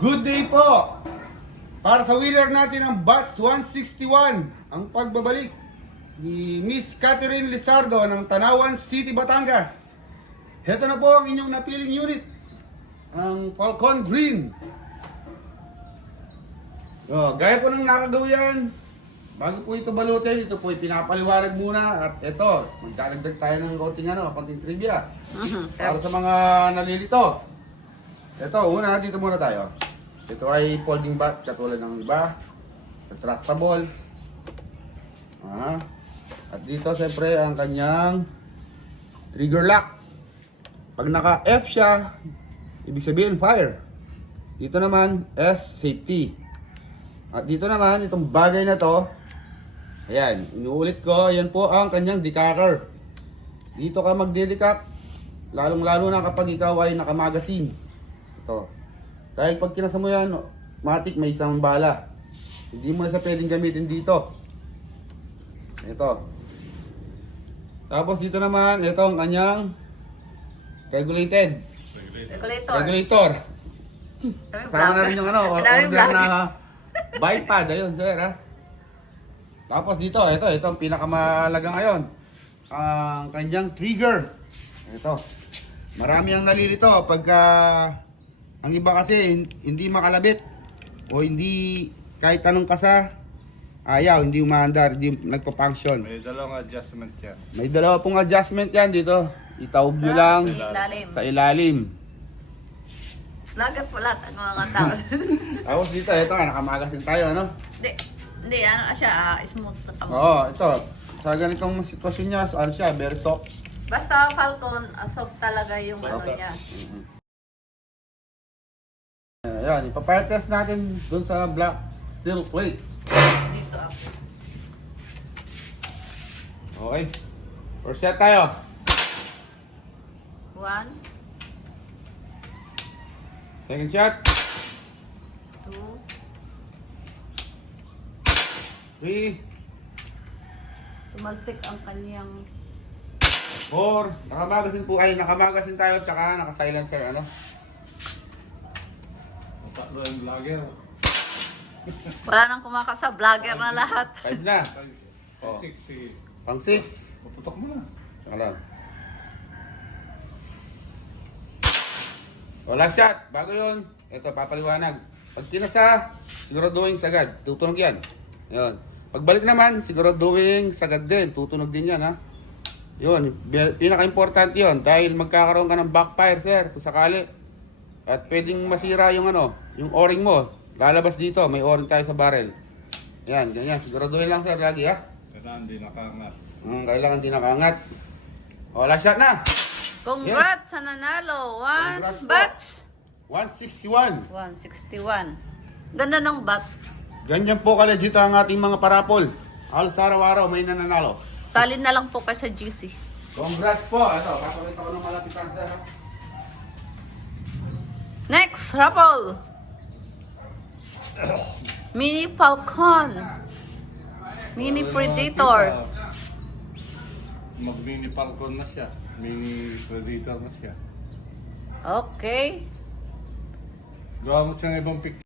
Good day po! Para sa winner natin ng Batch 161, ang pagbabalik ni Miss Catherine Lizardo ng Tanawan City, Batangas. Heto na po ang inyong napiling unit, ang Falcon Green. Gaya po ng nakagawian, bago po ito balutin, ito po pinapaliwanag muna. At ito, magdadagdag tayo ng konting trivia para sa mga nalilito. Ito, una, dito muna tayo. Ito ay folding bat, katulad ng iba. Retractable. At dito, siyempre, ang kanyang trigger lock. Pag naka-F siya, ibig sabihin fire. Dito naman, S, safety. At dito naman, itong bagay na to, ayan, inuulit ko, yan po ang kanyang decacker. Dito ka magde-decack, lalong-lalo na kapag ikaw ay nakamagasin. Ito. Dahil pag kinasa mo yan, matik may isang bala. Hindi mo na siya pwedeng gamitin dito. Ito. Tapos dito naman, ito ang kanyang regulator. Kasama na rin yung order na bipod. Ayun, sir, ha? Tapos dito, ito ang pinakamalaga ngayon. Ang kanyang trigger. Ito. Marami ang nalilito pagka ang iba kasi hindi makalabit o hindi kahit anong kasa, ayaw, hindi umaandar, hindi nagpa-function. May dalawang adjustment yan. May dalawa pong adjustment yan dito. Itaob nyo lang sa ilalim. Lagat po lahat ang mga tao. Tapos dito, ito nga, nakamagasin tayo, ano? Hindi, ano siya, smooth na kamo. Oo, ito. Sa ganitong sitwasyon niya, ano siya, very soft. Basta Falcon, soft talaga yung ano niya. Ayan, ipapire test natin dun sa black steel plate. Dito ako. Okay. First shot tayo. 1, Second shot. 2, 3, tumalsik ang kanyang 4. Nakamagasin po ay nakamagasin tayo saka naka-silencer, ano? Tatlo yung vlogger. wala nang kumakasa, vlogger na lahat. 5 na. Oh. 6, sige. Pang 6. Puputok mo na. Alam. O, last shot. Bago yun, ito, papaliwanag. Pag kinasa, siguraduhin sagad. Tutunog yan. Yun. Pagbalik naman, siguraduhin sagad din. Tutunog din yan, ha. Yun. Pinaka-importante yun. Dahil magkakaroon ka ng backfire, sir. Kung sakali. At pwedeng masira yung yung o-ring mo. Lalabas dito. May o-ring tayo sa barrel. Yan, ganyan. Siguraduhin lang, sir, lagi, ha. Kailangan di nakaangat. Kailangan di nakaangat. O, last shot na. Congrats sa nanalo. Congrats po. Batch 161. 161. Ganda ng bat. Ganyan po ka-legit ang ating mga parapol. Halos araw-araw may nananalo. Salin na lang po kayo sa GC. Congrats po. Ito, papakita ko ng malapitan, sir. Next, raffle. Mini Falcon. Mini Predator. Mag-mini Falcon na siya. Mini Predator na siya. Okay. Gawa mo siyang ibang picture.